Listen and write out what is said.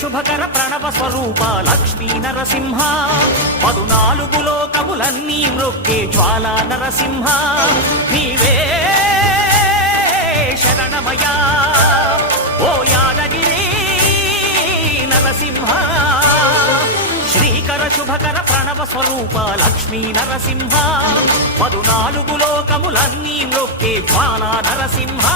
శుభకర ప్రణవ స్వరూప లక్ష్మీ నరసింహ 14 లోకములన్నీ మ్రొక్కే జ్వాలా నరసింహ నీవే శరణమయా ఓ యాదగిరి నరసింహ శ్రీకర శుభకర ప్రణవ స్వరూప లక్ష్మీ నరసింహ 14 లోకములన్నీ మ్రొక్కే జ్వాలా నరసింహ